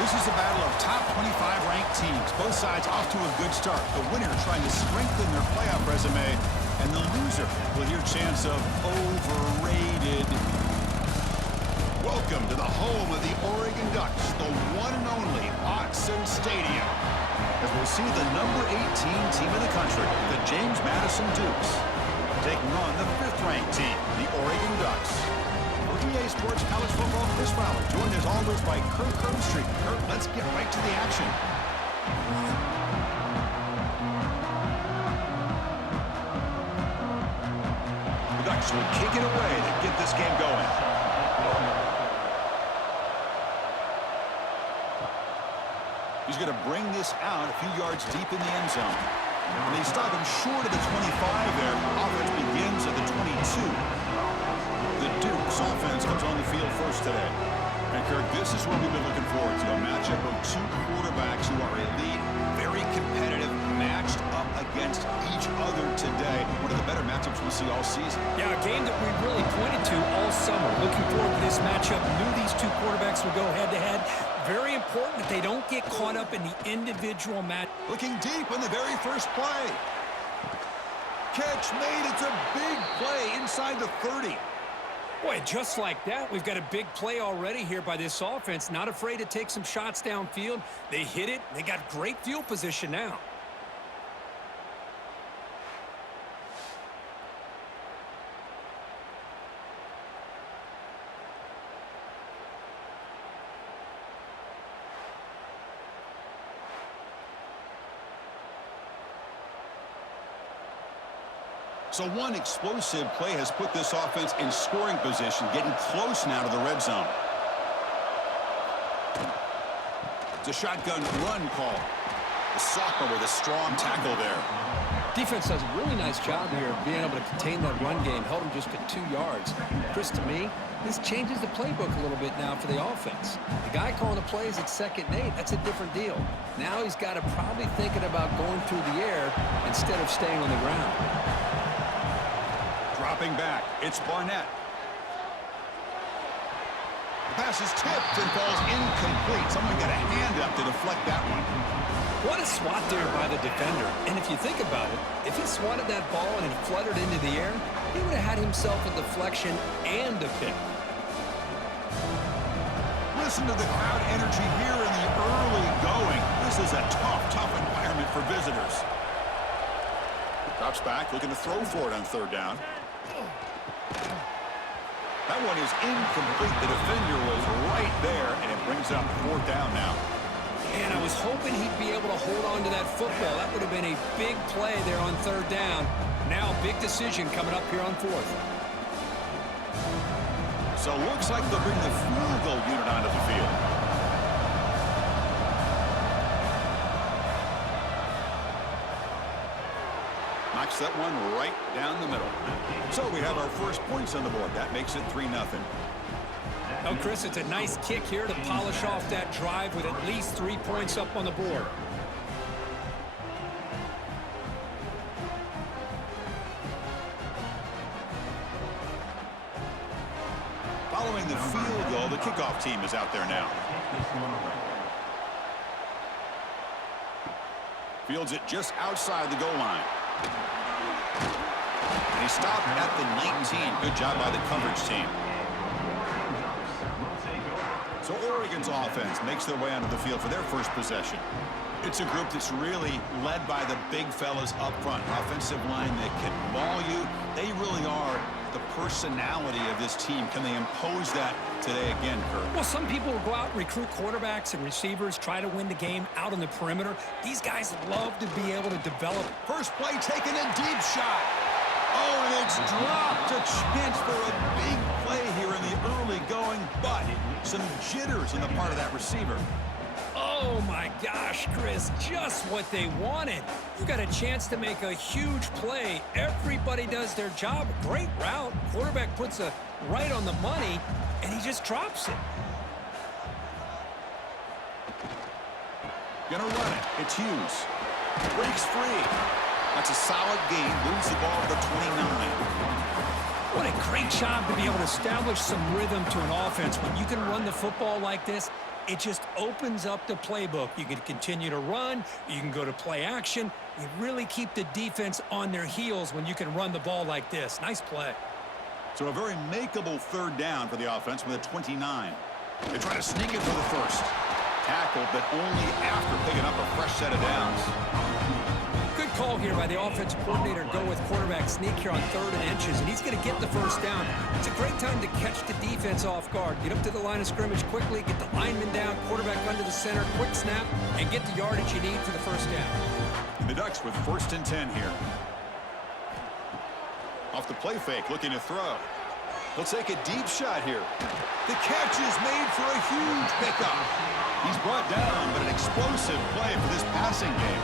This is a battle of top 25 ranked teams. Both sides off to a good start. The winner trying to strengthen their playoff resume, and the loser with your chance of overrated. Welcome to the home of the Oregon Ducks, the one and only Autzen Stadium. As we'll see the number 18 team in the country, the James Madison Dukes, taking on the 5th-ranked team, the Oregon Ducks. For EA Sports College Football, Chris Fowler, joined as always by Kurt Street. Kurt, let's get right to the action. The Ducks will kick it away to get this game going. He's going to bring this out a few yards deep in the end zone. And they stop him short of the 25 there. Offense begins at the 22. The Dukes offense comes on the field first today. And Kirk, this is what we've been looking forward to. A matchup of two quarterbacks who are elite, very competitive, matched up against each other today. One of the better matchups we'll see all season. Yeah, a game that we really pointed to all summer. Looking forward to this matchup. Knew these two quarterbacks would go head-to-head. Very important that they don't get caught up in the individual match. Looking deep on the very first play. Catch made. It's a big play inside the 30. Boy, just like that, we've got a big play already here by this offense. Not afraid to take some shots downfield. They hit it. They got great field position now. So one explosive play has put this offense in scoring position, getting close now to the red zone. It's a shotgun run call. The sophomore with a strong tackle there. Defense does a really nice job here of being able to contain that run game, held him just at 2 yards. Chris, to me, this changes the playbook a little bit now for the offense. The guy calling the plays at 2nd and 8, that's a different deal. Now he's got to probably thinking about going through the air instead of staying on the ground. Dropping back, it's Barnett. The pass is tipped and falls incomplete. Someone got a hand up to deflect that one. What a swat there by the defender. And if you think about it, if he swatted that ball and it fluttered into the air, he would have had himself a deflection and a pick. Listen to the crowd energy here in the early going. This is a tough environment for visitors. Drops back, looking to throw for it on 3rd down. That one is incomplete. The defender was right there, and it brings up 4th down now. And I was hoping he'd be able to hold on to that football. That would have been a big play there on 3rd down. Now, big decision coming up here on 4th. So looks like they'll bring the field goal unit onto the field. Knocks that one right down the middle. So we have our first points on the board. That makes it 3-0. Oh, Chris, it's a nice kick here to polish off that drive with at least 3 points up on the board. Following the field goal, the kickoff team is out there now. Fields it just outside the goal line. And he stopped at the 19. Good job by the coverage team. So Oregon's offense makes their way onto the field for their first possession. It's a group that's really led by the big fellas up front. Offensive line that can maul you. They really are the personality of this team. Can they impose that today again, Kurt? Well, some people will go out and recruit quarterbacks and receivers, try to win the game out on the perimeter. These guys love to be able to develop. First play taken, a deep shot. Oh, and it's dropped. A chance for a big play here in the early going, but some jitters on the part of that receiver. Oh, my gosh, Chris, just what they wanted. You got a chance to make a huge play. Everybody does their job. Great route. Quarterback puts it right on the money, and he just drops it. Gonna run it. It's Hughes. Breaks free. That's a solid gain. Moves the ball to the 29. What a great job to be able to establish some rhythm to an offense. When you can run the football like this, It just opens up the playbook. You can continue to run. You can go to play action. You really keep the defense on their heels when you can run the ball like this. Nice play. So a very makeable third down for the offense with a 29. They try to sneak it for the first. Tackled, but only after picking up a fresh set of downs. Good call here by the offensive coordinator. Go with quarterback sneak here on 3rd and inches, and he's going to get the first down. It's a great time to catch the defense off guard. Get up to the line of scrimmage quickly, get the lineman down, quarterback under the center, quick snap, and get the yardage you need for the first down. The Ducks with 1st and 10 here. Off the play fake, looking to throw. He'll take a deep shot here. The catch is made for a huge pickup. He's brought down, but an explosive play for this passing game.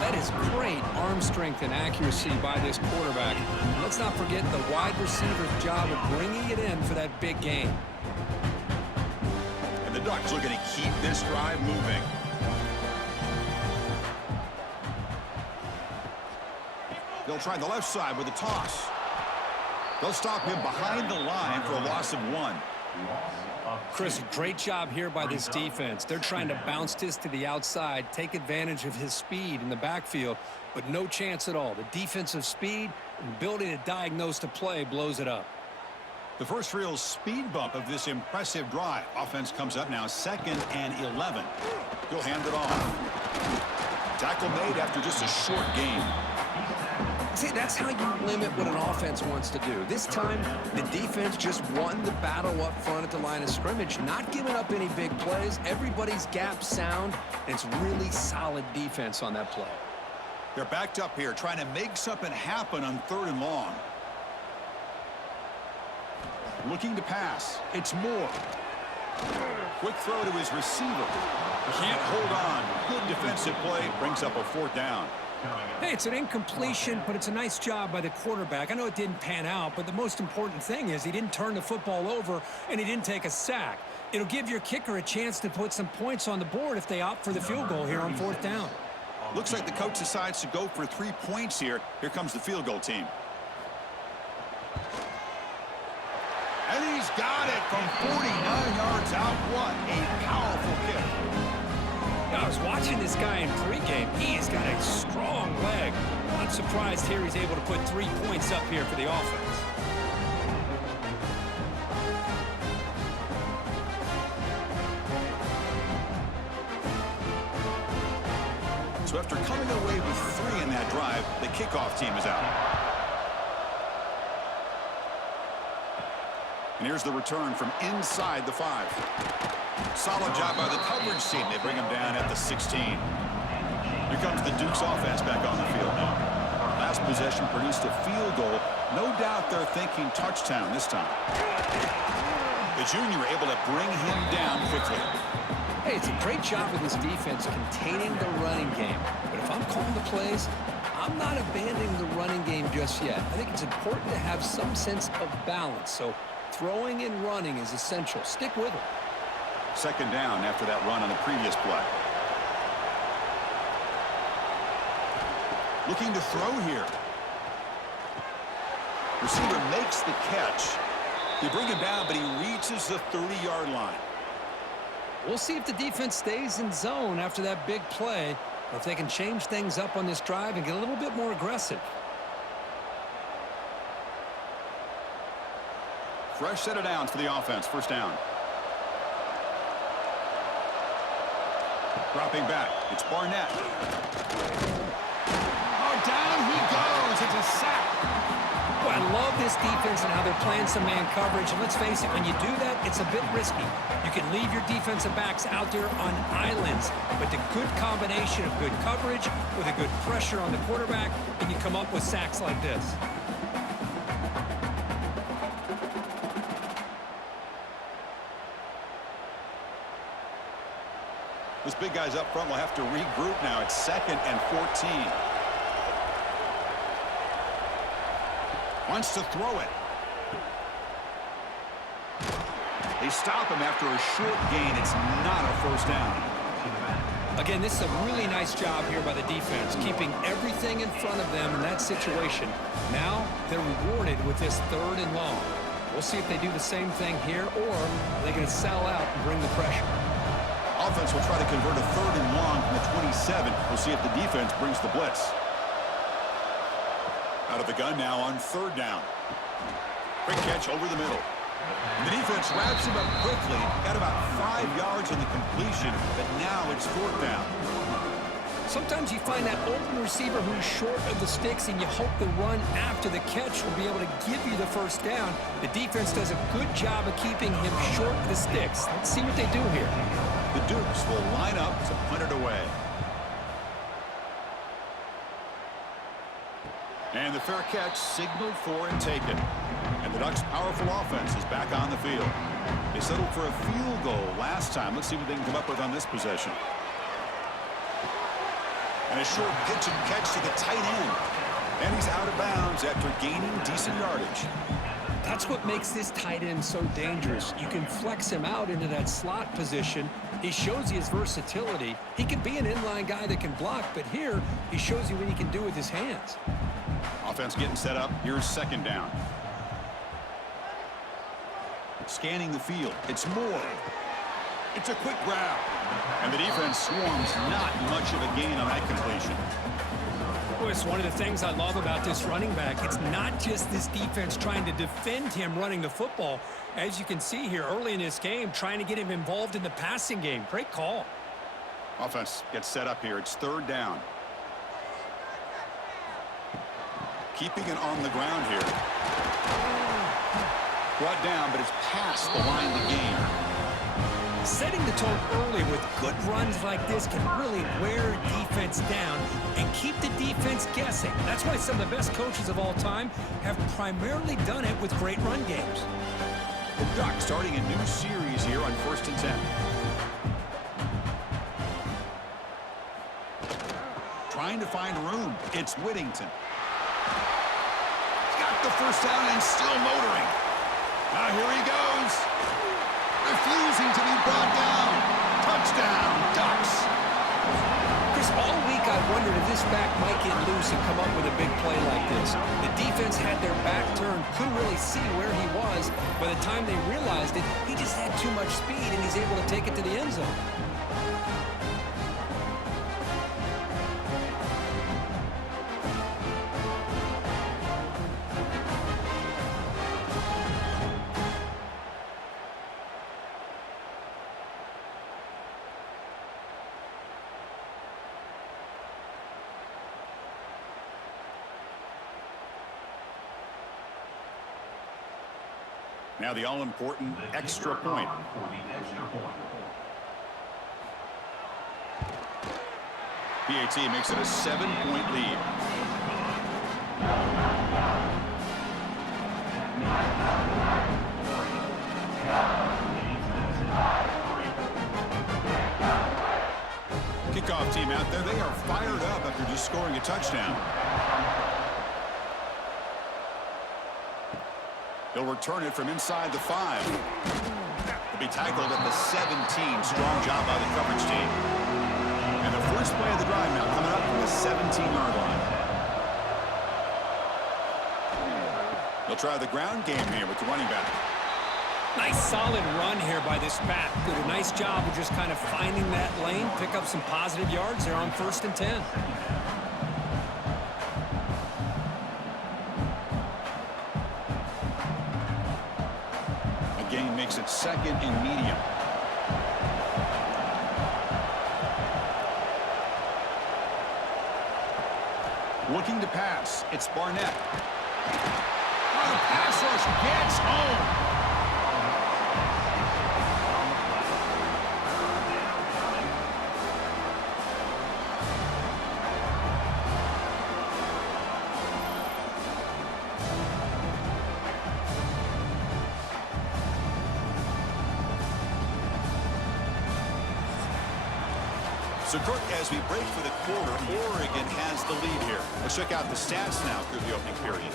That is great arm strength and accuracy by this quarterback. And let's not forget the wide receiver's job of bringing it in for that big gain. And the Ducks looking to keep this drive moving. They'll try the left side with a toss. They'll stop him behind the line for a loss of 1. Chris, great job here by this defense. They're trying to bounce this to the outside, take advantage of his speed in the backfield, but no chance at all. The defensive speed and ability to diagnose the play blows it up. The first real speed bump of this impressive drive. Offense comes up now 2nd and 11. He'll hand it off. Tackle made after just a short gain. See, that's how you limit what an offense wants to do. This time, the defense just won the battle up front at the line of scrimmage, not giving up any big plays. Everybody's gap sound, and it's really solid defense on that play. They're backed up here, trying to make something happen on 3rd and long. Looking to pass. It's Moore. Quick throw to his receiver. Can't hold on. Good defensive play. Brings up a 4th down. Hey, it's an incompletion, but it's a nice job by the quarterback. I know it didn't pan out, but the most important thing is he didn't turn the football over and he didn't take a sack. It'll give your kicker a chance to put some points on the board if they opt for the field goal here on 4th down. Looks like the coach decides to go for 3 points here. Here comes the field goal team. And he's got it from 49 yards out. What a powerful kick. I was watching this guy in pregame. He's got a strong leg. Not surprised here he's able to put 3 points up here for the offense. So after coming away with 3 in that drive, the kickoff team is out. And here's the return from inside the 5. Solid job by the coverage team. They bring him down at the 16. Here comes the Duke's offense back on the field now. Last possession produced a field goal. No doubt they're thinking touchdown this time. The junior able to bring him down quickly. Hey, it's a great job with this defense containing the running game. But if I'm calling the plays, I'm not abandoning the running game just yet. I think it's important to have some sense of balance. So throwing and running is essential. Stick with it. 2nd down after that run on the previous play. Looking to throw here. Receiver makes the catch. They bring him down, but he reaches the 30-yard line. We'll see if the defense stays in zone after that big play, or if they can change things up on this drive and get a little bit more aggressive. Fresh set of downs for the offense. 1st down. Dropping back. It's Barnett. Oh, down he goes. It's a sack. Well, I love this defense and how they're playing some man coverage. And let's face it, when you do that, it's a bit risky. You can leave your defensive backs out there on islands, but the good combination of good coverage with a good pressure on the quarterback, and you come up with sacks like this. This big guy's up front will have to regroup now. It's 2nd and 14. Wants to throw it. They stop him after a short gain. It's not a 1st down. Again, this is a really nice job here by the defense, keeping everything in front of them in that situation. Now they're rewarded with this 3rd and long. We'll see if they do the same thing here, or are they going to sell out and bring the pressure. Offense will try to convert a 3rd and long from the 27. We'll see if the defense brings the blitz. Out of the gun now on 3rd down. Quick catch over the middle. The defense wraps him up quickly. Got about 5 yards on the completion, but now it's 4th down. Sometimes you find that open receiver who's short of the sticks, and you hope the run after the catch will be able to give you the 1st down. The defense does a good job of keeping him short of the sticks. Let's see what they do here. The Dukes will line up to punt it away. And the fair catch signaled for and taken. And the Ducks' powerful offense is back on the field. They settled for a field goal last time. Let's see what they can come up with on this possession. And a short pitch and catch to the tight end. And he's out of bounds after gaining decent yardage. That's what makes this tight end so dangerous. You can flex him out into that slot position. He shows you his versatility. He can be an inline guy that can block, but here he shows you what he can do with his hands. Offense getting set up. Here's 2nd down. Scanning the field. It's Moore. It's a quick grab. And the defense swarms. Not much of a gain on that completion. Well, it's one of the things I love about this running back. It's not just this defense trying to defend him running the football. As you can see here early in this game, trying to get him involved in the passing game. Great call. Offense gets set up here. It's 3rd down. Keeping it on the ground here. Brought down, but it's past the line of the game. Setting the tone early with good runs like this can really wear defense down and keep the defense guessing. That's why some of the best coaches of all time have primarily done it with great run games. The Ducks starting a new series here on 1st and 10. Trying to find room. It's Whittington. He's got the 1st down and still motoring. Now here he goes. Refusing to be brought down. Touchdown, Ducks. Chris, all week I wondered if this back might get loose and come up with a big play like this. The defense had their back turned, couldn't really see where he was. By the time they realized it, he just had too much speed, and he's able to take it to the end zone. Now the all-important extra point. PAT makes it a 7-point lead. Kickoff team out there. They are fired up after just scoring a touchdown. He'll return it from inside the 5. He'll be tackled at the 17. Strong job by the coverage team. And the first play of the drive now coming up from the 17-yard line. They'll try the ground game here with the running back. Nice solid run here by this back. Did a nice job of just kind of finding that lane, pick up some positive yards there on 1st and 10. Gain makes it 2nd and medium. Looking to pass. It's Barnett. Oh, the pass rush gets home. So, Kirk, as we break for the quarter, Oregon has the lead here. Let's check out the stats now through the opening period.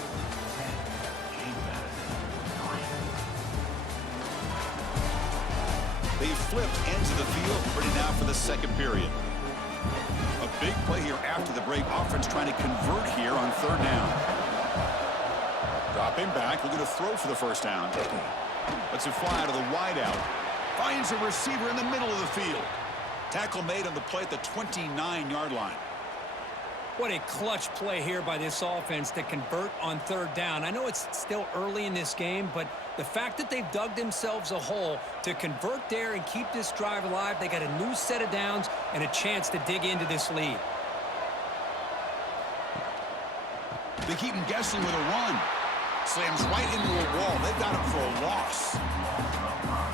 They've flipped ends of the field ready now for the 2nd period. A big play here after the break. Offense trying to convert here on 3rd down. Dropping back, looking to throw for the 1st down. Lets it fly out of the wideout. Finds a receiver in the middle of the field. Tackle made on the play at the 29-yard line. What a clutch play here by this offense to convert on third down. I know it's still early in this game, but the fact that they've dug themselves a hole to convert there and keep this drive alive, they got a new set of downs and a chance to dig into this lead. They keep him guessing with a run. Slams right into a wall. They've got him for a loss.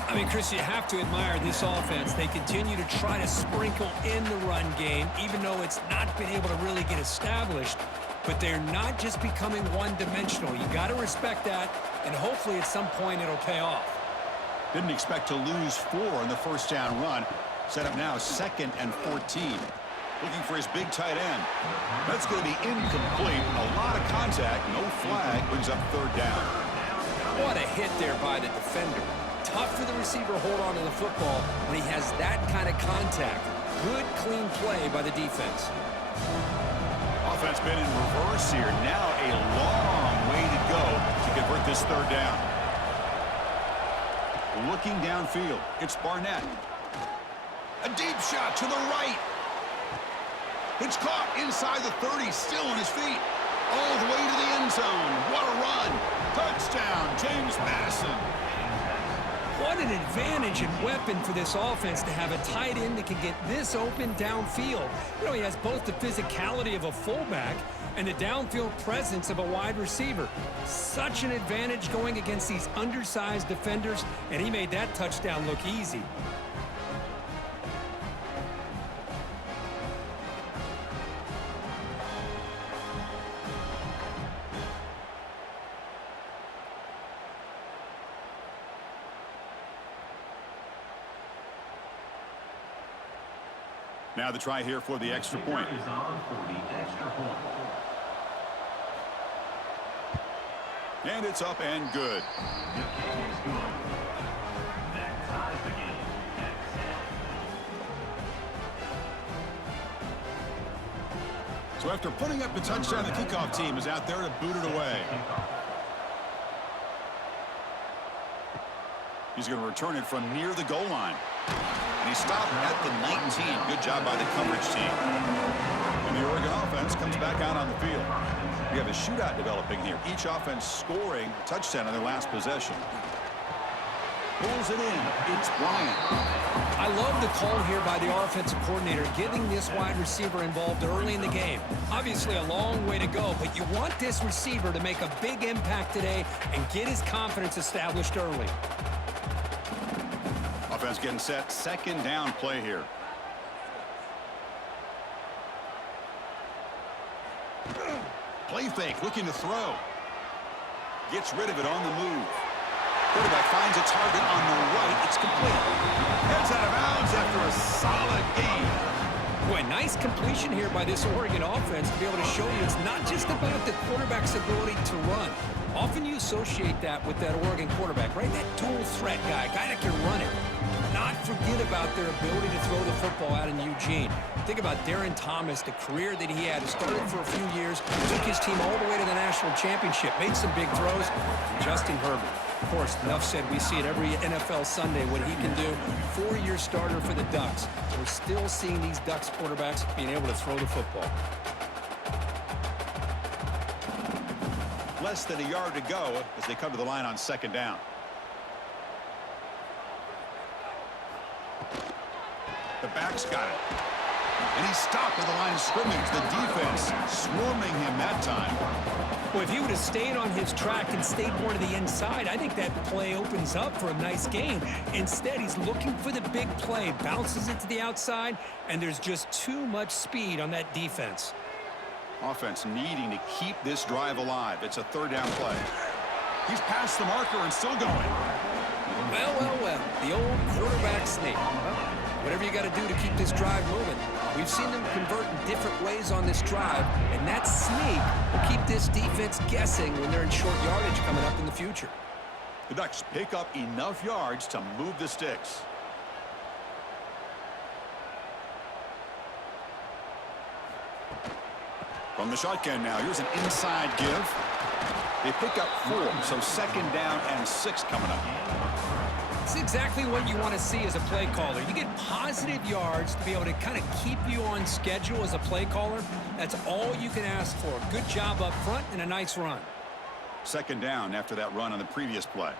I mean, Chris, you have to admire this offense. They continue to try to sprinkle in the run game, even though it's not been able to really get established. But they're not just becoming one-dimensional. You got to respect that, and hopefully at some point it'll pay off. Didn't expect to lose 4 in the first down run. Set up now 2nd and 14. Looking for his big tight end. That's going to be incomplete. A lot of contact. No flag. Brings up third down. What a hit there by the defender. Tough for the receiver to hold on to the football when he has that kind of contact. Good, clean play by the defense. Offense been in reverse here. Now a long way to go to convert this third down. Looking downfield. It's Barnett. A deep shot to the right. It's caught inside the 30, still on his feet. All the way to the end zone. What a run. Touchdown, James Madison. What an advantage and weapon for this offense to have a tight end that can get this open downfield. You know, he has both the physicality of a fullback and the downfield presence of a wide receiver. Such an advantage going against these undersized defenders, and he made that touchdown look easy. Now the try here for the extra point. And it's up and good. So after putting up the touchdown, the kickoff team is out there to boot it away. He's going to return it from near the goal line. And he stopped at the 19. Good job by the coverage team. And the Oregon offense comes back out on the field. We have a shootout developing here. Each offense scoring a touchdown on their last possession. Pulls it in. It's Bryant. I love the call here by the offensive coordinator, getting this wide receiver involved early in the game. Obviously a long way to go, but you want this receiver to make a big impact today and get his confidence established early. Offense getting set. Second down play here. Play fake, looking to throw. Gets rid of it on the move. Quarterback finds a target on the right. It's complete. Heads out of bounds after a solid game. Boy, nice completion here by this Oregon offense to be able to show you it's not just about the quarterback's ability to run. Often you associate that with that Oregon quarterback, right? That dual threat guy that can run it. Not forget about their ability to throw the football out in Eugene. Think about Darren Thomas, the career that he had. He started for a few years, took his team all the way to the national championship, made some big throws. Justin Herbert. Of course, enough said, we see it every NFL Sunday what he can do. 4-year starter for the Ducks. We're still seeing these Ducks quarterbacks being able to throw the football. Less than a yard to go as they come to the line on second down. The back's got it. And he's stopped at the line of scrimmage. The defense swarming him that time. Well, if he would have stayed on his track and stayed more to the inside, I think that play opens up for a nice game. Instead, he's looking for the big play, bounces it to the outside, and there's just too much speed on that defense. Offense needing to keep this drive alive. It's a third down play. He's past the marker and still going. Well. The old quarterback sneak. Well, whatever you got to do to keep this drive moving. We've seen them convert in different ways on this drive, and that sneak will keep this defense guessing when they're in short yardage coming up in the future. The Ducks pick up enough yards to move the sticks. From the shotgun now, here's an inside give. They pick up 4, so second down and 6 coming up. It's exactly what you want to see as a play caller. You get positive yards to be able to kind of keep you on schedule as a play caller. That's all you can ask for. Good job up front and a nice run. Second down after that run on the previous play.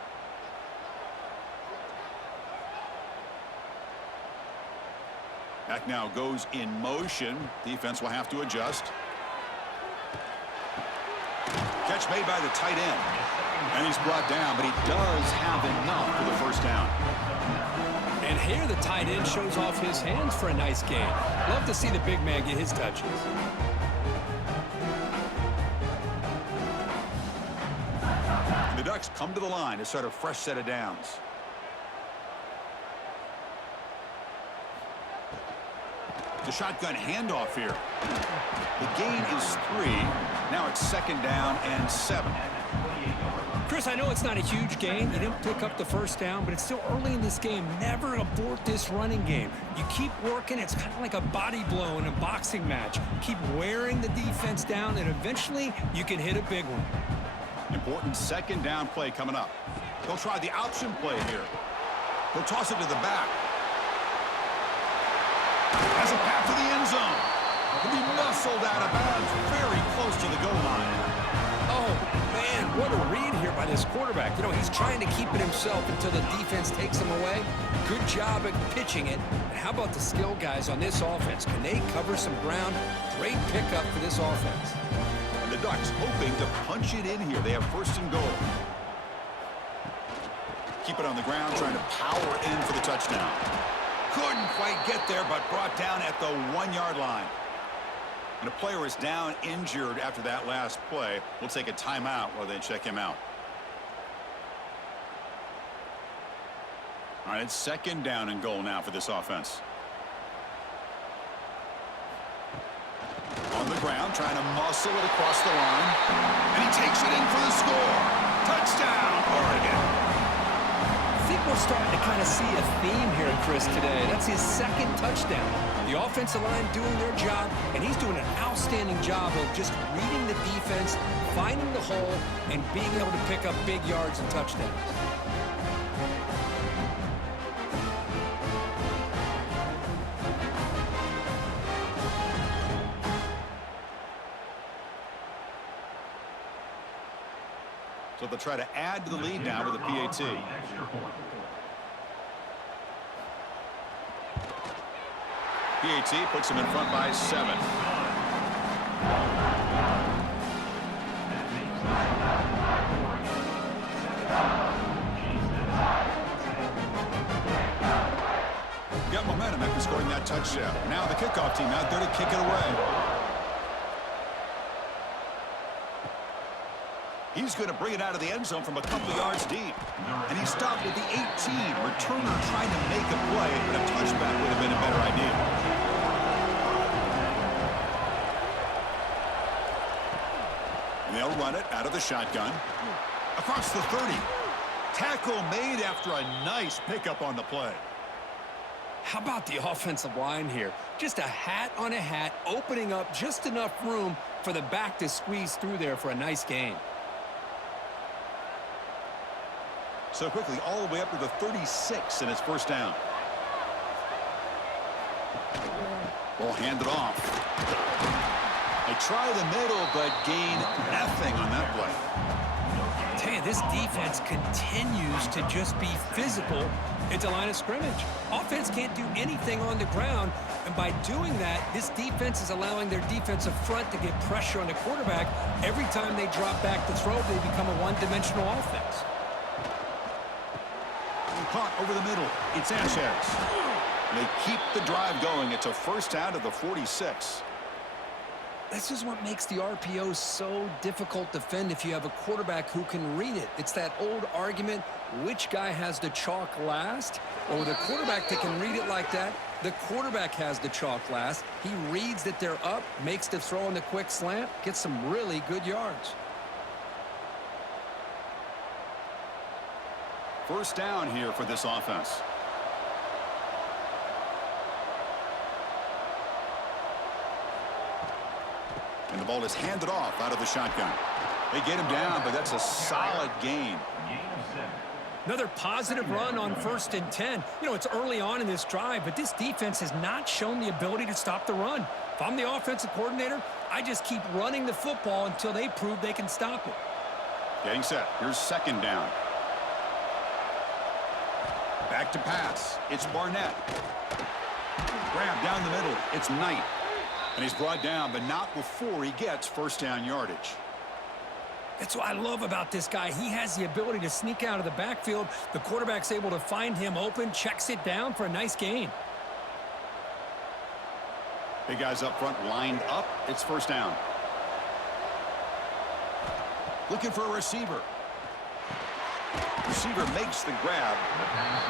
Back now goes in motion. Defense will have to adjust. Catch made by the tight end. And he's brought down, but he does have enough for the first down. And here the tight end shows off his hands for a nice gain. Love to see the big man get his touches. The Ducks come to the line to start a fresh set of downs. The shotgun handoff here. The gain is 3. Now it's second down and 7. Chris, I know it's not a huge gain. You didn't pick up the first down, but it's still early in this game. Never abort this running game. You keep working. It's kind of like a body blow in a boxing match. Keep wearing the defense down, and eventually you can hit a big one. Important second down play coming up. They'll try the option play here. They'll toss it to the back. Has a path to the end zone. He'll be muscled out of bounds very close to the goal line. Oh, man, what a read here by this quarterback. You know, he's trying to keep it himself until the defense takes him away. Good job at pitching it. And how about the skill guys on this offense? Can they cover some ground? Great pickup for this offense. And the Ducks hoping to punch it in here. They have first and goal. Keep it on the ground, trying to power in for the touchdown. Couldn't quite get there, but brought down at the 1-yard line. And a player is down injured after that last play. We'll take a timeout while they check him out. All right, it's second down and goal now for this offense. On the ground, trying to muscle it across the line. And he takes it in for the score. Touchdown, Oregon. I think we're starting to kind of see a theme here, Chris, today. That's his second touchdown. The offensive line doing their job, and he's doing an outstanding job of just reading the defense, finding the hole, and being able to pick up big yards and touchdowns. So they'll try to add to the lead now with a PAT. PAT puts him in front by 7. Got momentum after scoring that touchdown. Now the kickoff team out there to kick it away. He's going to bring it out of the end zone from a couple yards deep. And he stopped at the 18. Returner trying to make a play, but a touchback would have been a better idea. And they'll run it out of the shotgun. Across the 30. Tackle made after a nice pickup on the play. How about the offensive line here? Just a hat on a hat, opening up just enough room for the back to squeeze through there for a nice gain. So quickly, all the way up to the 36 and it's first down. Ball handed off. They try the middle, but gain nothing on that play. I tell you, this defense continues to just be physical at the line of scrimmage. Offense can't do anything on the ground, and by doing that, this defense is allowing their defensive front to get pressure on the quarterback. Every time they drop back to throw, they become a one-dimensional offense. Caught over the middle. It's Sanchez. They keep the drive going. It's a first down to the 46. This is what makes the RPO so difficult to defend if you have a quarterback who can read it. It's that old argument, which guy has the chalk last? Or with a quarterback that can read it like that, the quarterback has the chalk last. He reads that they're up, makes the throw on the quick slant, gets some really good yards. First down here for this offense. And the ball is handed off out of the shotgun. They get him down, but that's a solid gain. Another positive run on 1st and 10. You know, it's early on in this drive, but this defense has not shown the ability to stop the run. If I'm the offensive coordinator, I just keep running the football until they prove they can stop it. Getting set. Here's 2nd down. Back to pass. It's Barnett. Grab down the middle. It's Knight. And he's brought down, but not before he gets 1st down yardage. That's what I love about this guy. He has the ability to sneak out of the backfield. The quarterback's able to find him open, checks it down for a nice gain. Big guys up front lined up. It's 1st down. Looking for a receiver. Receiver makes the grab.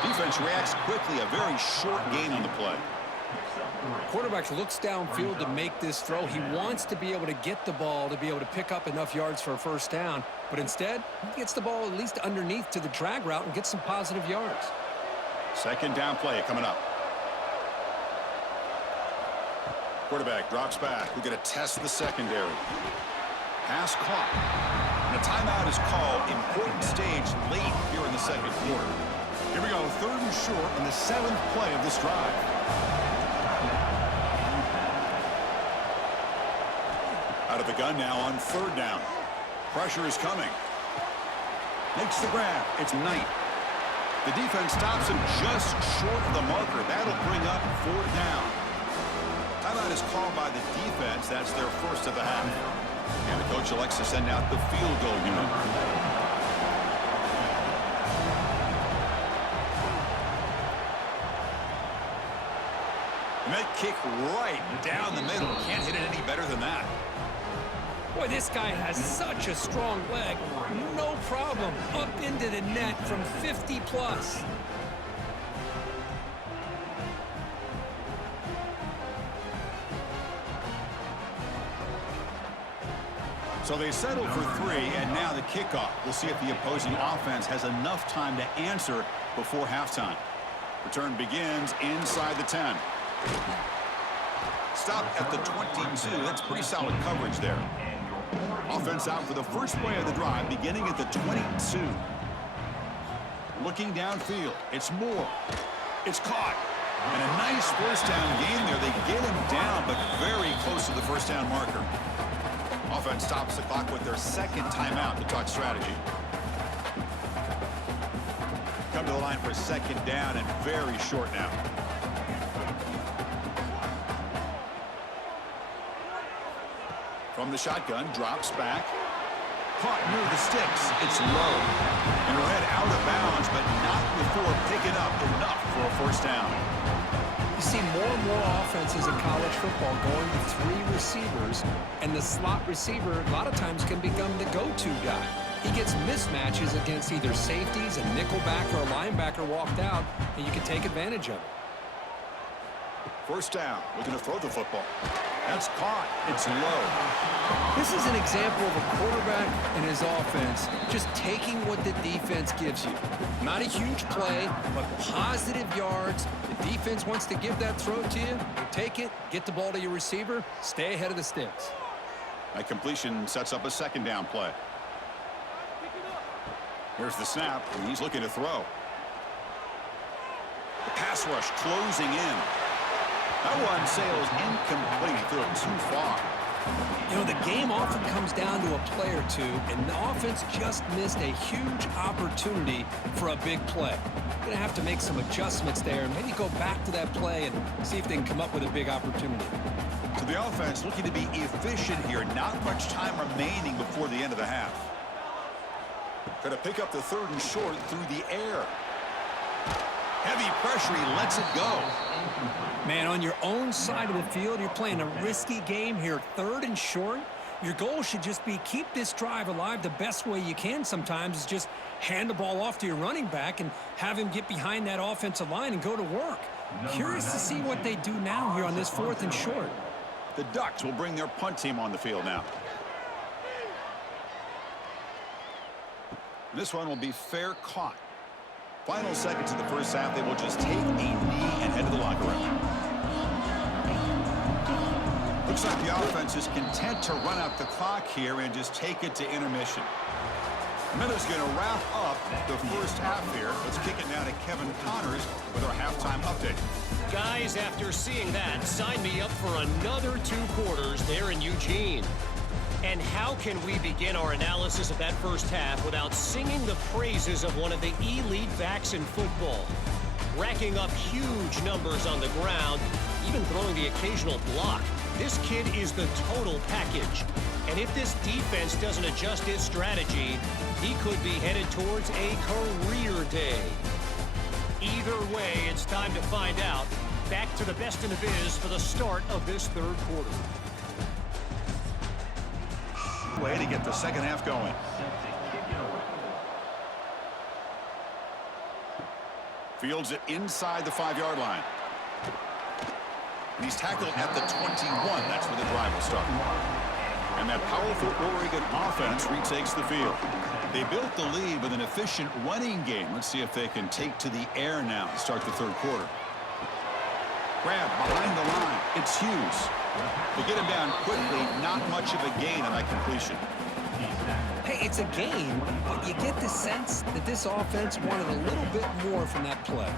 Defense reacts quickly. A very short gain on the play. Quarterback looks downfield to make this throw. He wants to be able to get the ball to be able to pick up enough yards for a 1st down. But instead, he gets the ball at least underneath to the drag route and gets some positive yards. 2nd down play coming up. Quarterback drops back. We're going to test the secondary. Pass caught. And a timeout is called. Important stage late here in the 2nd quarter. Here we go. 3rd and short in the 7th play of this drive. Out of the gun now on 3rd down. Pressure is coming. Makes the grab. It's Knight. The defense stops him just short of the marker. That'll bring up 4th down. Timeout is called by the defense. That's their 1st of the half. And the coach elects to send out the field goal unit. And that kick right down the middle. Can't hit it any better than that. Boy, this guy has such a strong leg. No problem. Up into the net from 50 plus. So they settle for 3, and now the kickoff. We'll see if the opposing offense has enough time to answer before halftime. Return begins inside the 10. Stop at the 22. That's pretty solid coverage there. Offense out for the first play of the drive, beginning at the 22. Looking downfield. It's Moore. It's caught. And a nice 1st down gain there. They get him down, but very close to the 1st down marker. Offense stops the clock with their 2nd timeout to talk strategy. Come to the line for 2nd down and very short now. From the shotgun, drops back. Caught near the sticks. It's low. And he'll head out of bounds, but not before picking up enough for a 1st down. You see more and more offenses in college football going to 3 receivers, and the slot receiver a lot of times can become the go-to guy. He gets mismatches against either safeties, a nickelback, or a linebacker walked out, and you can take advantage of it. 1st down. Looking to throw the football. That's caught. It's low. This is an example of a quarterback and his offense just taking what the defense gives you. Not a huge play, but positive yards. The defense wants to give that throw to you. You take it, get the ball to your receiver, stay ahead of the sticks. That completion sets up a 2nd down play. Here's the snap, and he's looking to throw. The pass rush closing in. That one sails incomplete. Threw it too far. You know, the game often comes down to a play or two, and the offense just missed a huge opportunity for a big play. Going to have to make some adjustments there and maybe go back to that play and see if they can come up with a big opportunity. So the offense looking to be efficient here. Not much time remaining before the end of the half. Going to pick up the 3rd and short through the air. Heavy pressure. He lets it go. Man, on your own side of the field, you're playing a risky game here. 3rd and short. Your goal should just be keep this drive alive the best way you can sometimes is just hand the ball off to your running back and have him get behind that offensive line and go to work. Curious to see what they do now here on this 4th and short. The Ducks will bring their punt team on the field now. This one will be fair caught. Final seconds of the first half, they will just take a knee and head to the locker room. Looks like the offense is content to run out the clock here and just take it to intermission. And that is going to wrap up the first half here. Let's kick it now to Kevin Connors with our halftime update. Guys, after seeing that, sign me up for another 2 quarters there in Eugene. And how can we begin our analysis of that first half without singing the praises of one of the elite backs in football? Racking up huge numbers on the ground, even throwing the occasional block. This kid is the total package. And if this defense doesn't adjust its strategy, he could be headed towards a career day. Either way, it's time to find out. Back to the best in the biz for the start of this third quarter. Way to get the second half going. Fields it inside the 5-yard line. And he's tackled at the 21. That's where the drive will start. And that powerful Oregon offense retakes the field. They built the lead with an efficient running game. Let's see if they can take to the air now to start the third quarter. Grab behind the line. It's Hughes. They get him down quickly. Not much of a gain on that completion. Hey, it's a gain, but you get the sense that this offense wanted a little bit more from that play.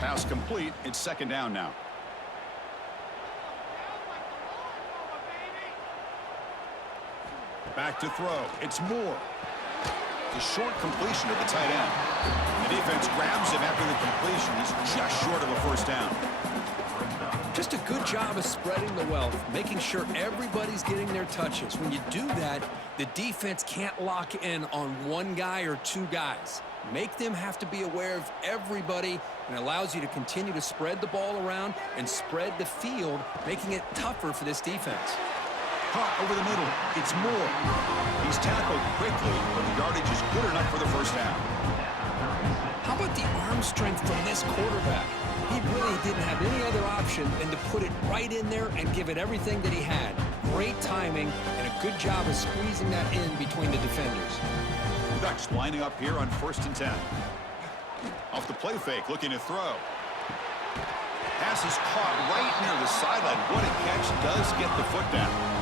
Pass complete. It's second down now. Back to throw. It's Moore. The short completion to the tight end. The defense grabs him after the completion. He's just short of a first down. Just a good job of spreading the wealth, making sure everybody's getting their touches. When you do that, the defense can't lock in on one guy or 2 guys. Make them have to be aware of everybody, and allows you to continue to spread the ball around and spread the field, making it tougher for this defense. Caught over the middle. It's Moore. He's tackled quickly, but the yardage is good enough for the first down. How about the arm strength from this quarterback? He really didn't have any other option than to put it right in there and give it everything that he had. Great timing and a good job of squeezing that in between the defenders. The Ducks lining up here on 1st and 10. Off the play fake, looking to throw. Pass is caught right near the sideline. What a catch. Does get the foot down.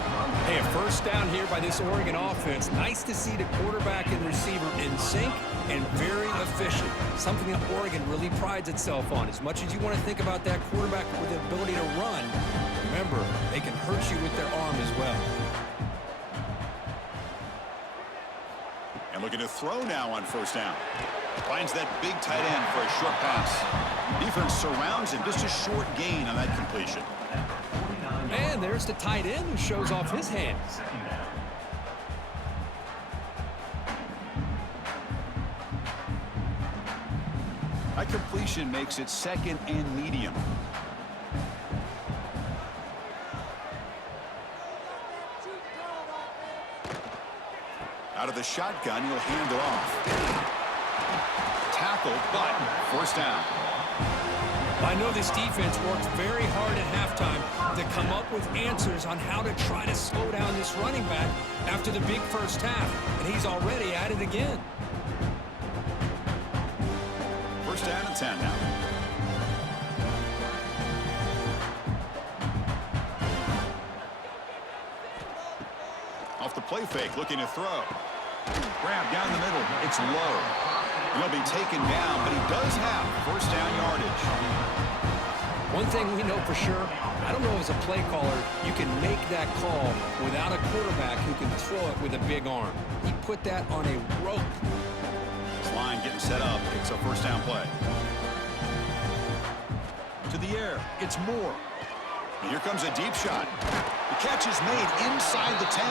Hey, a first down here by this Oregon offense. Nice to see the quarterback and receiver in sync and very efficient. Something that Oregon really prides itself on. As much as you want to think about that quarterback with the ability to run, remember, they can hurt you with their arm as well. And looking to throw now on first down. Finds that big tight end for a short pass. Defense surrounds him. Just a short gain on that completion. And there's the tight end who shows off his hands. That completion makes it second and medium. Out of the shotgun, he'll hand it off. Tackled, but first down. I know this defense worked very hard at halftime to come up with answers on how to try to slow down this running back after the big first half, and he's already at it again. First down and 10 now. Off the play fake, looking to throw. Grab down the middle. It's low. He'll be taken down, but he does have first down yardage. One thing we know for sure, I don't know as a play caller, you can make that call without a quarterback who can throw it with a big arm. He put that on a rope. This line getting set up. It's a first down play. To the air. It's Moore. And here comes a deep shot. The catch is made inside the 10.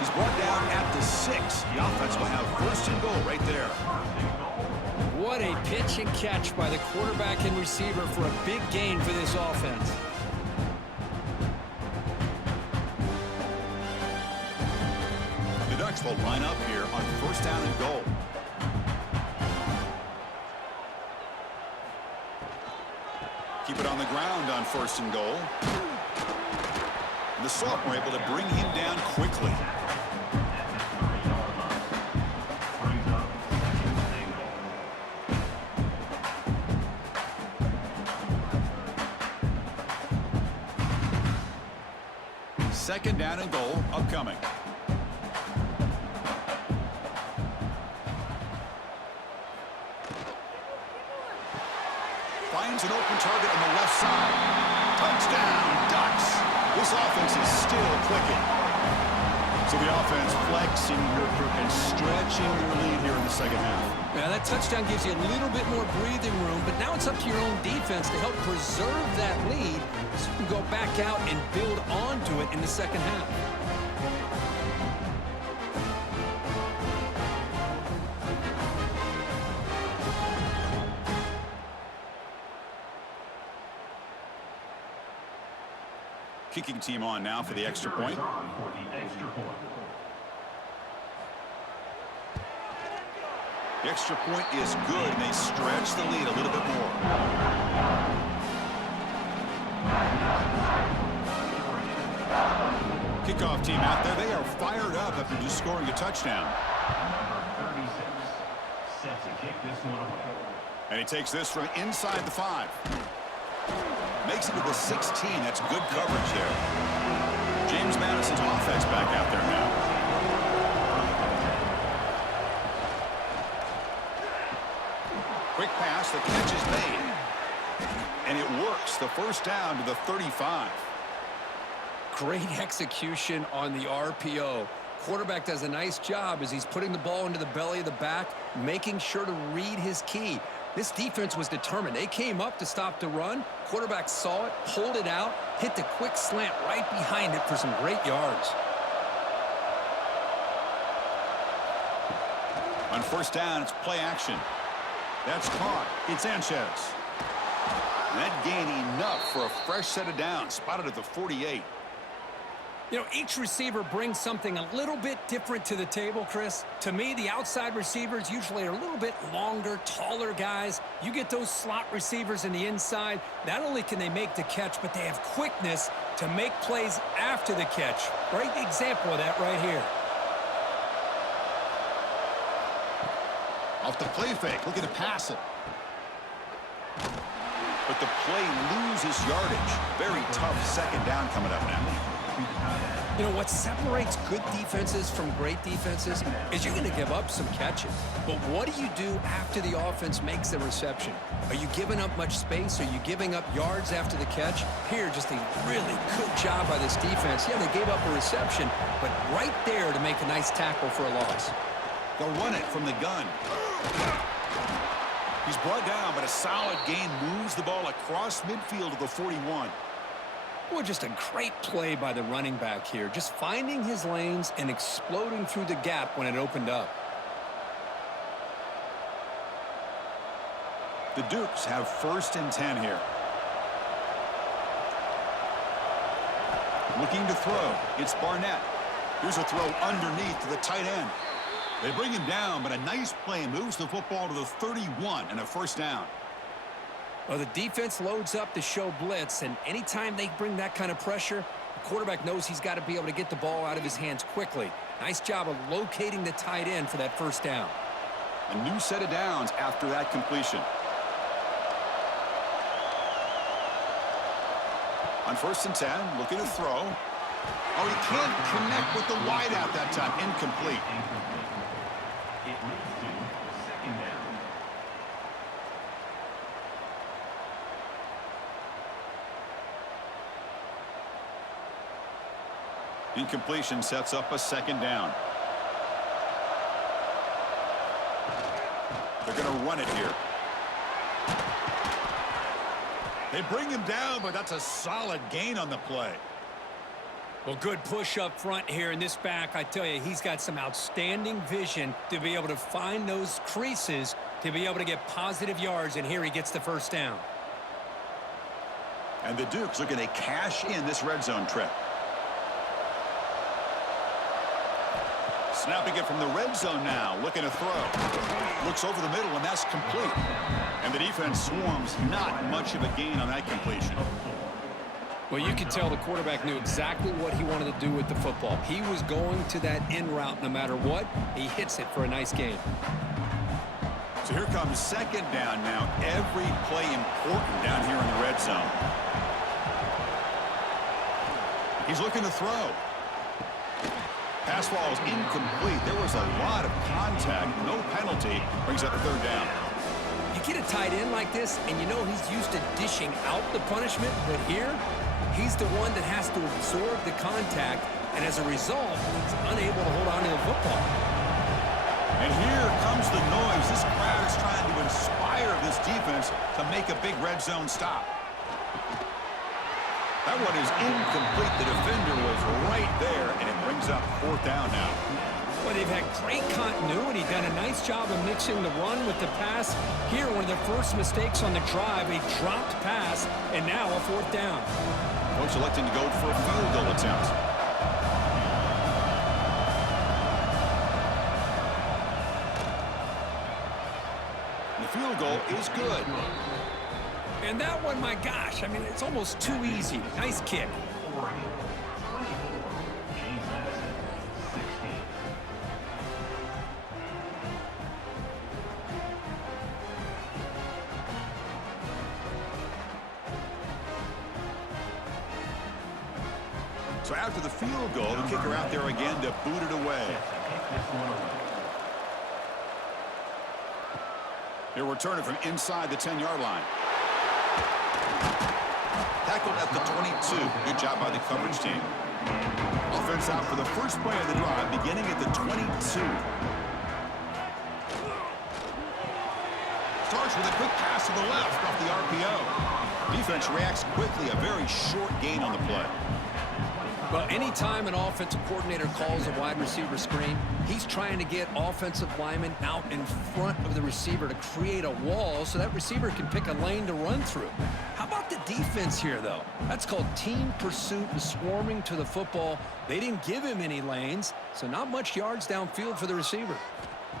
He's brought down at the 6. The offense will have first and goal right there. What a pitch and catch by the quarterback and receiver for a big gain for this offense. The Ducks will line up here on first down and goal. Keep it on the ground on first and goal. And the sophomore able to bring him down quickly. Second down and goal upcoming. Finds an open target on the left side. Touchdown, Ducks. This offense is still clicking. So the offense flexing and stretching their lead here in the second half. Yeah, that touchdown gives you a little bit more breathing room, but now it's up to your own defense to help preserve that lead so you can go back out and build onto it in the second half. Kicking team on now for the extra point. The extra point is good, and they stretch the lead a little bit more. Kickoff team out there. They are fired up after just scoring a touchdown. And he takes this from inside the 5. Makes it to the 16. That's good coverage there. James Madison's offense back out there now. Quick pass. The catch is made. And it works. The first down to the 35. Great execution on the RPO. Quarterback does a nice job as he's putting the ball into the belly of the back, making sure to read his key. This defense was determined. They came up to stop the run. Quarterback saw it, pulled it out, hit the quick slant right behind it for some great yards. On first down, it's play action. That's caught. It's Sanchez. And that gained enough for a fresh set of downs, spotted at the 48. You know, each receiver brings something a little bit different to the table, Chris. To me, the outside receivers usually are a little bit longer, taller guys. You get those slot receivers in the inside. Not only can they make the catch, but they have quickness to make plays after the catch. Great example of that right here. Off the play fake, looking to pass it. But the play loses yardage. Very tough second down coming up now. You know, what separates good defenses from great defenses is you're going to give up some catches. But what do you do after the offense makes the reception? Are you giving up much space? Are you giving up yards after the catch? Here, just a really good job by this defense. Yeah, they gave up a reception, but right there to make a nice tackle for a loss. They'll run it from the gun. He's brought down, but a solid gain moves the ball across midfield to the 41. Well, just a great play by the running back here. Just finding his lanes and exploding through the gap when it opened up. The Dukes have first and 10 here. Looking to throw. It's Barnett. Here's a throw underneath to the tight end. They bring him down, but a nice play moves the football to the 31 and a first down. Well, the defense loads up to show blitz, and anytime they bring that kind of pressure, the quarterback knows he's got to be able to get the ball out of his hands quickly. Nice job of locating the tight end for that first down. A new set of downs after that completion. On first and 10, looking to throw. Oh, he can't connect with the wideout that time. Incomplete. Incompletion sets up a second down. They're going to run it here. They bring him down, but that's a solid gain on the play. Well, good push up front here in this back. I tell you, he's got some outstanding vision to be able to find those creases, to be able to get positive yards, and here he gets the first down. And the Dukes looking to cash in this red zone trip. Snapping it from the red zone now, looking to throw. Looks over the middle, and that's complete. And the defense swarms, not much of a gain on that completion. Well, you can tell the quarterback knew exactly what he wanted to do with the football. He was going to that in route no matter what. He hits it for a nice gain. So here comes second down now. Every play important down here in the red zone. He's looking to throw. Pass ball is incomplete. There was a lot of contact. No penalty. Brings up a third down. You get a tight end like this, and you know he's used to dishing out the punishment, but here, he's the one that has to absorb the contact, and as a result, he's unable to hold on to the football. And here comes the noise. This crowd is trying to inspire this defense to make a big red zone stop. That one is incomplete. The defender was right there, and it brings up fourth down now. Well, they've had great continuity, done a nice job of mixing the run with the pass. Here, one of their first mistakes on the drive, a dropped pass, and now a fourth down. Coach electing to go for a field goal attempt. The field goal is good. And that one, my gosh, I mean, it's almost too easy. Nice kick. So after the field goal, the kicker out there again to boot it away. They're returning from inside the 10-yard line. Tackled at the 22. Good job by the coverage team. Offense out for the first play of the drive, beginning at the 22. Starts with a quick pass to the left off the RPO. Defense reacts quickly, a very short gain on the play. Well, anytime an offensive coordinator calls a wide receiver screen, he's trying to get offensive linemen out in front of the receiver to create a wall so that receiver can pick a lane to run through. How about the defense here, though? That's called team pursuit and swarming to the football. They didn't give him any lanes, so not much yards downfield for the receiver.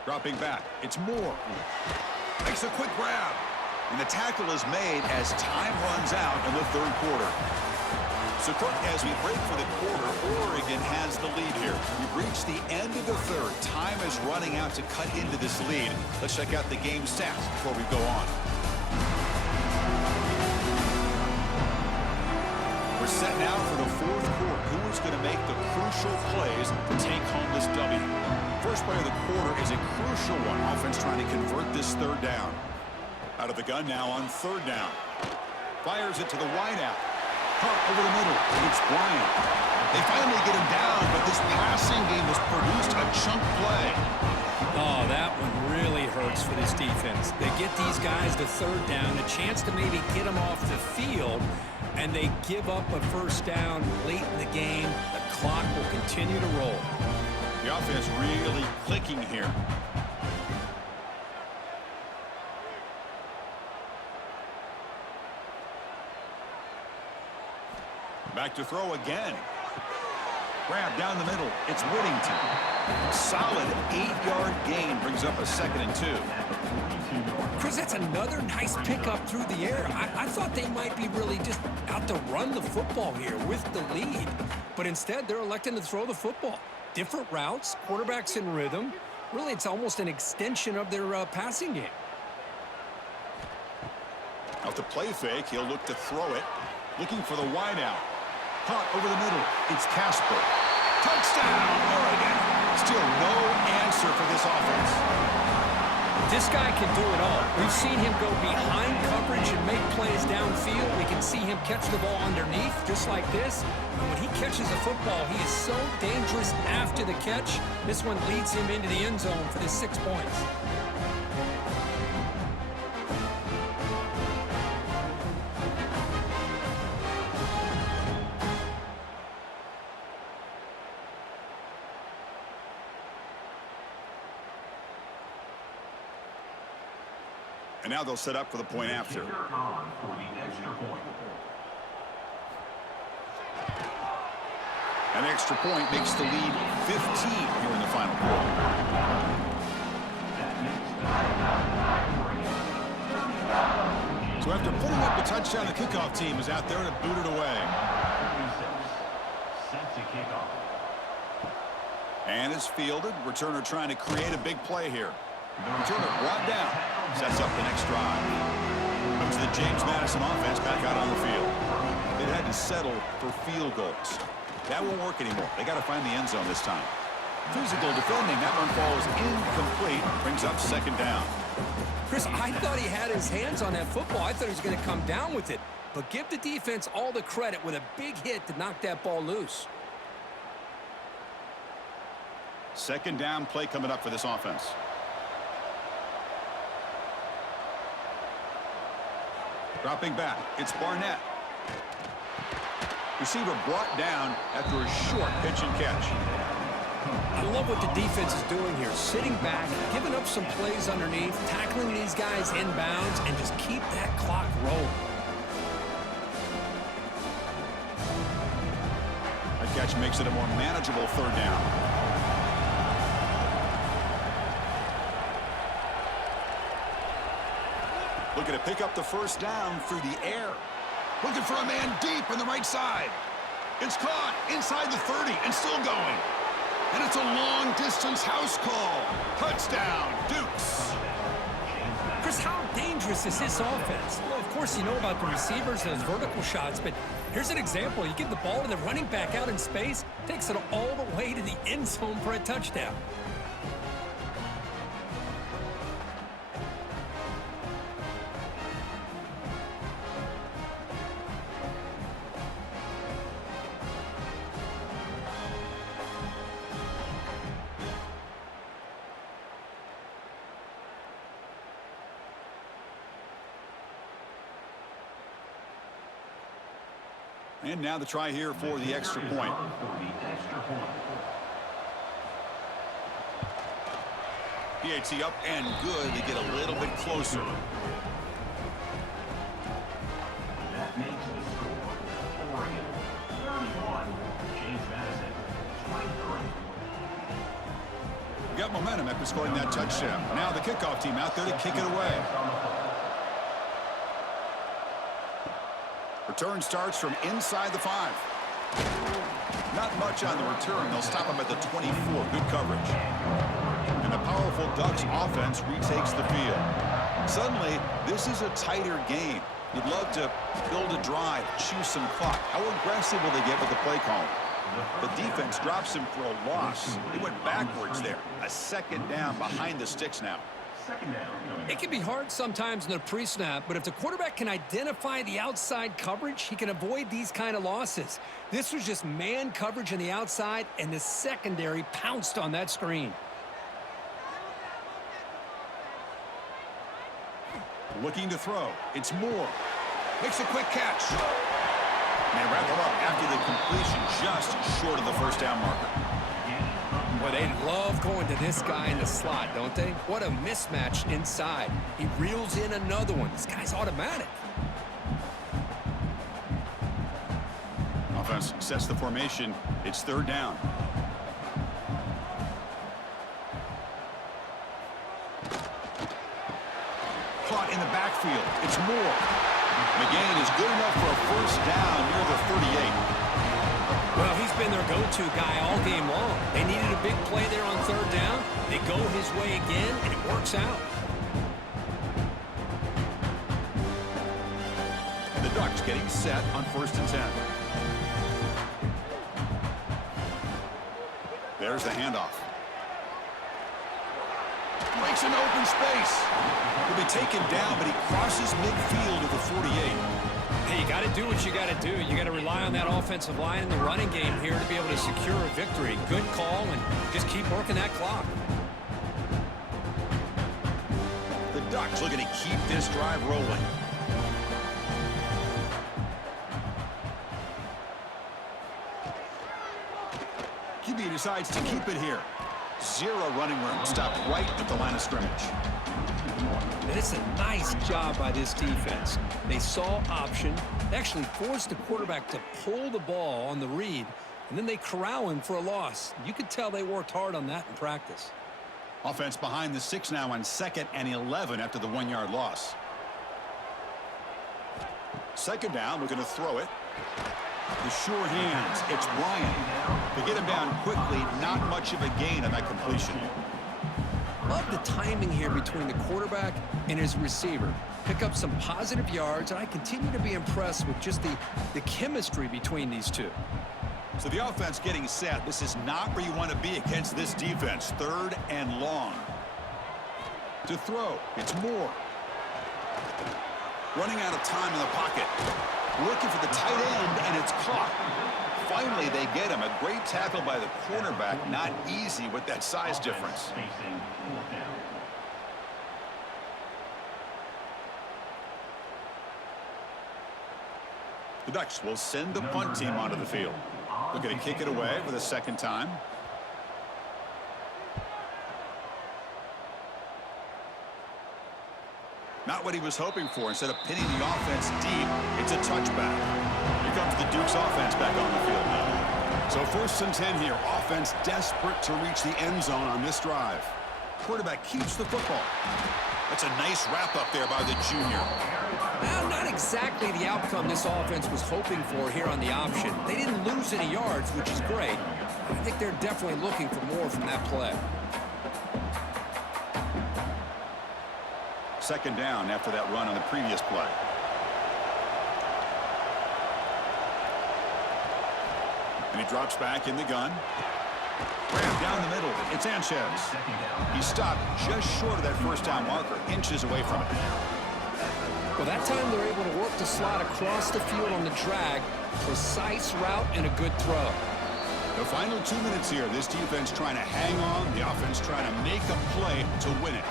Dropping back, it's Moore. Makes a quick grab. And the tackle is made as time runs out in the third quarter. So, Kirk, as we break for the quarter, Oregon has the lead here. We've reached the end of the third. Time is running out to cut into this lead. Let's check out the game stats before we go on. We're set now for the fourth quarter. Who is going to make the crucial plays to take home this W? First play of the quarter is a crucial one. Offense trying to convert this third down. Out of the gun now on third down. Fires it to the wideout. Hart over the middle. It's Bryant. They finally get him down, but this passing game has produced a chunk play. Oh, that one really hurts for this defense. They get these guys to third down, a chance to maybe get them off the field, and they give up a first down late in the game. The clock will continue to roll. The offense really clicking here. Back to throw again. Grab down the middle. It's Whittington. Solid 8-yard gain brings up a 2nd and 2. Chris, that's another nice pickup through the air. I thought they might be really just out to run the football here with the lead. But instead, they're electing to throw the football. Different routes, quarterbacks in rhythm. Really, it's almost an extension of their passing game. Out the play fake, he'll look to throw it. Looking for the wideout. Caught over the middle. It's Casper. Touchdown, Oregon. Still no answer for this offense. This guy can do it all. We've seen him go behind coverage and make plays downfield. We can see him catch the ball underneath, just like this. And when he catches a football, he is so dangerous after the catch. This one leads him into the end zone for the 6 points. And now they'll set up for the point after. An extra point makes the lead 15 here in the final quarter. So after putting up the touchdown, the kickoff team is out there to boot it away. And it's fielded. Returner trying to create a big play here. Returner brought down. Sets up the next drive. Comes the James Madison offense back out on the field. They had to settle for field goals. That won't work anymore. They got to find the end zone this time. Physical defending. That one falls incomplete. Brings up second down. Chris, I thought he had his hands on that football. I thought he was going to come down with it. But give the defense all the credit with a big hit to knock that ball loose. Second down play coming up for this offense. Dropping back. It's Barnett. Receiver brought down after a short pitch and catch. I love what the defense is doing here. Sitting back, giving up some plays underneath, tackling these guys inbounds, and just keep that clock rolling. That catch makes it a more manageable third down. Looking to pick up the first down through the air. Looking for a man deep on the right side. It's caught inside the 30 and still going. And it's a long-distance house call. Touchdown, Dukes. Chris, how dangerous is this offense? Well, of course, you know about the receivers, those vertical shots, but here's an example. You give the ball to the running back out in space, takes it all the way to the end zone for a touchdown. And now the try here for the extra point. PAT up and good. They get a little bit closer. That makes the score 31. James Madison, 23. Got momentum after scoring that touchdown. Now the kickoff team out there to kick it away. Return starts from inside the 5. Not much on the return. They'll stop him at the 24. Good coverage. And the powerful Ducks offense retakes the field. Suddenly, this is a tighter game. You'd love to build a drive, choose some clock. How aggressive will they get with the play call? The defense drops him for a loss. They went backwards there. A second down behind the sticks now. It can be hard sometimes in the pre-snap, but if the quarterback can identify the outside coverage, he can avoid these kind of losses. This was just man coverage on the outside, and the secondary pounced on that screen. Looking to throw. It's Moore. Makes a quick catch. And they wrap him up after the completion just short of the first down marker. Well, they love going to this guy in the slot, don't they? What a mismatch inside. He reels in another one. This guy's automatic. Offense sets the formation. It's third down. Caught in the backfield. It's Moore. McGain is good enough for a first down near the 38. Well, he's been their go-to guy all game long. They needed a big play there on third down. They go his way again, and it works out. The Ducks getting set on 1st and 10. There's the handoff. Breaks an open space. He'll be taken down, but he crosses midfield at the 48. Hey, you got to do what you got to do. You got to rely on that offensive line in the running game here to be able to secure a victory. Good call, and just keep working that clock. The Ducks looking to keep this drive rolling. QB decides to keep it here. 0 running room. Stopped right at the line of scrimmage. And it's a nice job by this defense. They saw option. They actually forced the quarterback to pull the ball on the read, and then they corral him for a loss. You could tell they worked hard on that in practice. Offense behind the 6 now on 2nd and 11 after the 1-yard loss. Second down, looking to throw it. The sure hands. It's Bryant. To get him down quickly, not much of a gain on that completion. Love the timing here between the quarterback and his receiver. Pick up some positive yards, and I continue to be impressed with just the chemistry between these two. So the offense getting set. This is not where you want to be against this defense. 3rd and long. To throw. It's Moore. Running out of time in the pocket. Looking for the tight end, and it's caught. Finally, they get him. A great tackle by the cornerback. Not easy with that size difference. Facing 4th down. The Ducks will send the punt team onto the field. They're going to kick it away for the 2nd time. Not what he was hoping for. Instead of pinning the offense deep, it's a touchback. Here comes the Duke's offense back on the field now. So 1st and 10 here. Offense desperate to reach the end zone on this drive. Quarterback keeps the football. That's a nice wrap-up there by the junior. Well, not exactly the outcome this offense was hoping for here on the option. They didn't lose any yards, which is great. I think they're definitely looking for more from that play. 2nd down after that run on the previous play. And he drops back in the gun. Ram down the middle. It's Sanchez. He stopped just short of that 1st down marker, inches away from it. Well, that time they're able to work the slot across the field on the drag. Precise route and a good throw. The final 2 minutes here. This defense trying to hang on. The offense trying to make a play to win it.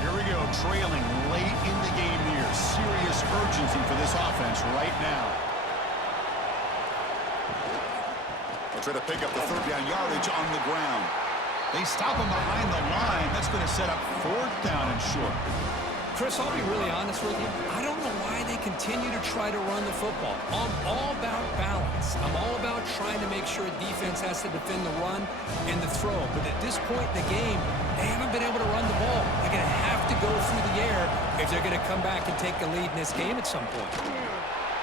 Here we go. Trailing late in the game here. Serious urgency for this offense right now. They'll try to pick up the 3rd down yardage on the ground. They stop him behind the line. That's going to set up 4th down and short. Chris, I'll be really honest with you. I don't know why they continue to try to run the football. I'm all about balance. I'm all about trying to make sure defense has to defend the run and the throw. But at this point in the game, they haven't been able to run the ball. They're going to have to go through the air if they're going to come back and take the lead in this game at some point.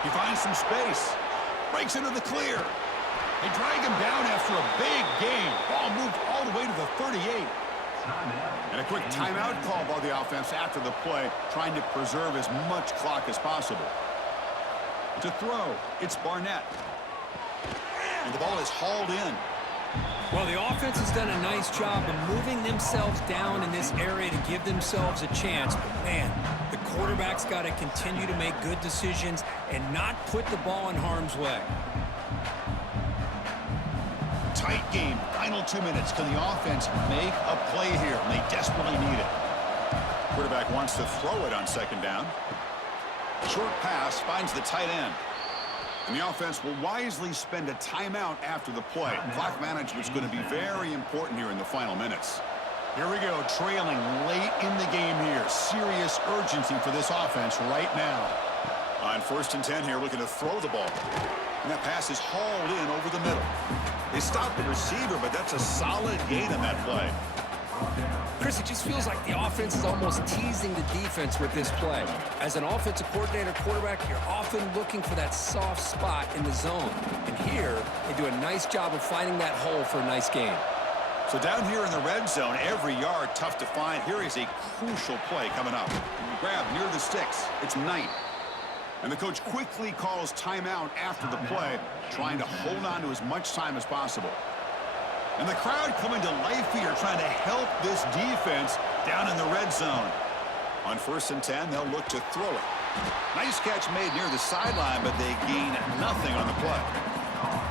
He finds some space. Breaks into the clear. They drag him down after a big gain. Ball moved all the way to the 38. And a quick timeout call by the offense after the play, trying to preserve as much clock as possible. To throw, it's Barnett. And the ball is hauled in. Well, the offense has done a nice job of moving themselves down in this area to give themselves a chance. But, man, the quarterback's got to continue to make good decisions and not put the ball in harm's way. Tight game, final 2 minutes. Can the offense make a play here? And they desperately need it. Quarterback wants to throw it on 2nd down. Short pass finds the tight end. And the offense will wisely spend a timeout after the play. Clock management is going to be very important here in the final minutes. Here we go, trailing late in the game here. Serious urgency for this offense right now. On 1st and 10 here, looking to throw the ball. And that pass is hauled in over the middle. They stopped the receiver, but that's a solid gain on that play. Chris, it just feels like the offense is almost teasing the defense with this play. As an offensive coordinator quarterback, you're often looking for that soft spot in the zone. And here, they do a nice job of finding that hole for a nice gain. So down here in the red zone, every yard tough to find. Here is a crucial play coming up. Grab near the sticks. It's Knight. And the coach quickly calls timeout after the play, trying to hold on to as much time as possible. And the crowd coming to life here, trying to help this defense down in the red zone. On 1st and 10, they'll look to throw it. Nice catch made near the sideline, but they gain nothing on the play.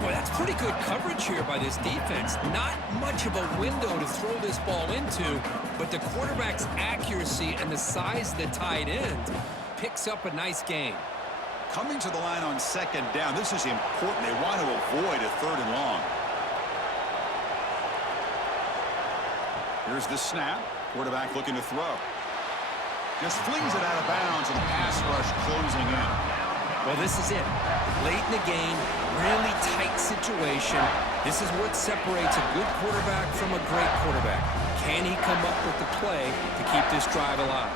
Boy, that's pretty good coverage here by this defense. Not much of a window to throw this ball into, but the quarterback's accuracy and the size of the tight end picks up a nice gain. Coming to the line on 2nd down, this is important. They want to avoid a 3rd and long. Here's the snap. Quarterback looking to throw. Just flings it out of bounds, and the pass rush closing in. Well, this is it. Late in the game, really tight situation. This is what separates a good quarterback from a great quarterback. Can he come up with the play to keep this drive alive?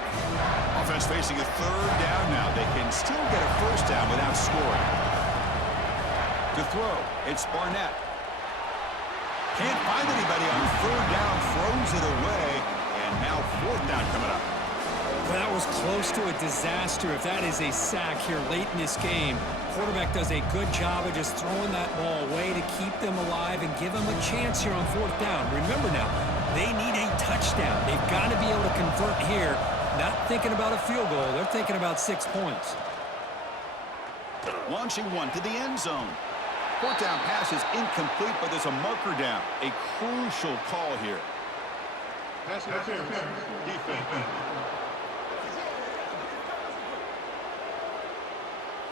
Offense facing a 3rd down now. They can still get a 1st down without scoring. To throw, it's Barnett. Can't find anybody on 3rd down, throws it away, and now 4th down coming up. Well, that was close to a disaster if that is a sack here late in this game. Quarterback does a good job of just throwing that ball away to keep them alive and give them a chance here on 4th down. Remember now, they need a touchdown. They've got to be able to convert here. Not thinking about a field goal. They're thinking about 6 points. Launching one to the end zone. 4th down pass is incomplete, but there's a marker down. A crucial call here. Pass interference. Defense.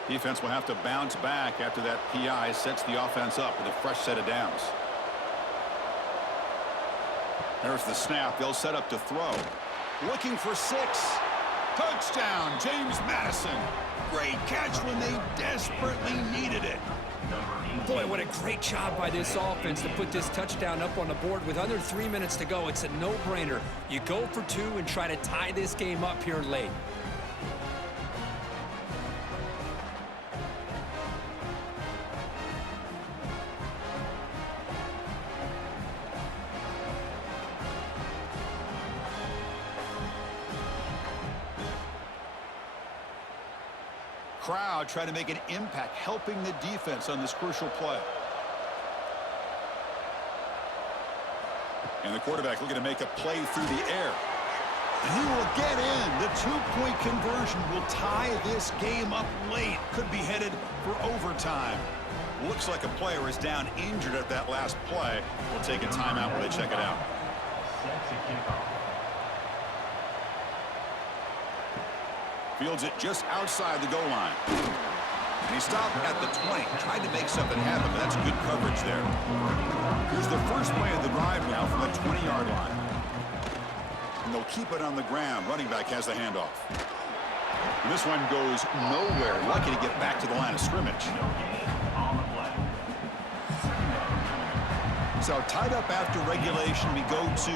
Defense will have to bounce back after that PI sets the offense up with a fresh set of downs. There's the snap. They'll set up to throw. Looking for 6. Touchdown, James Madison. Great catch when they desperately needed it. Boy, what a great job by this offense to put this touchdown up on the board with under 3 minutes to go. It's a no-brainer. You go for 2 and try to tie this game up here late. Crowd trying to make an impact, helping the defense on this crucial play. And the quarterback looking to make a play through the air. And he will get in. The 2-point conversion will tie this game up late. Could be headed for overtime. Looks like a player is down injured at that last play. We'll take a timeout while they check it out. Set to kickoff. Fields it just outside the goal line. And he stopped at the 20. Tried to make something happen, but that's good coverage there. Here's the first play of the drive now from the 20-yard line. And they'll keep it on the ground. Running back has the handoff. And this one goes nowhere. Lucky to get back to the line of scrimmage. No gain on the play. So tied up after regulation, we go to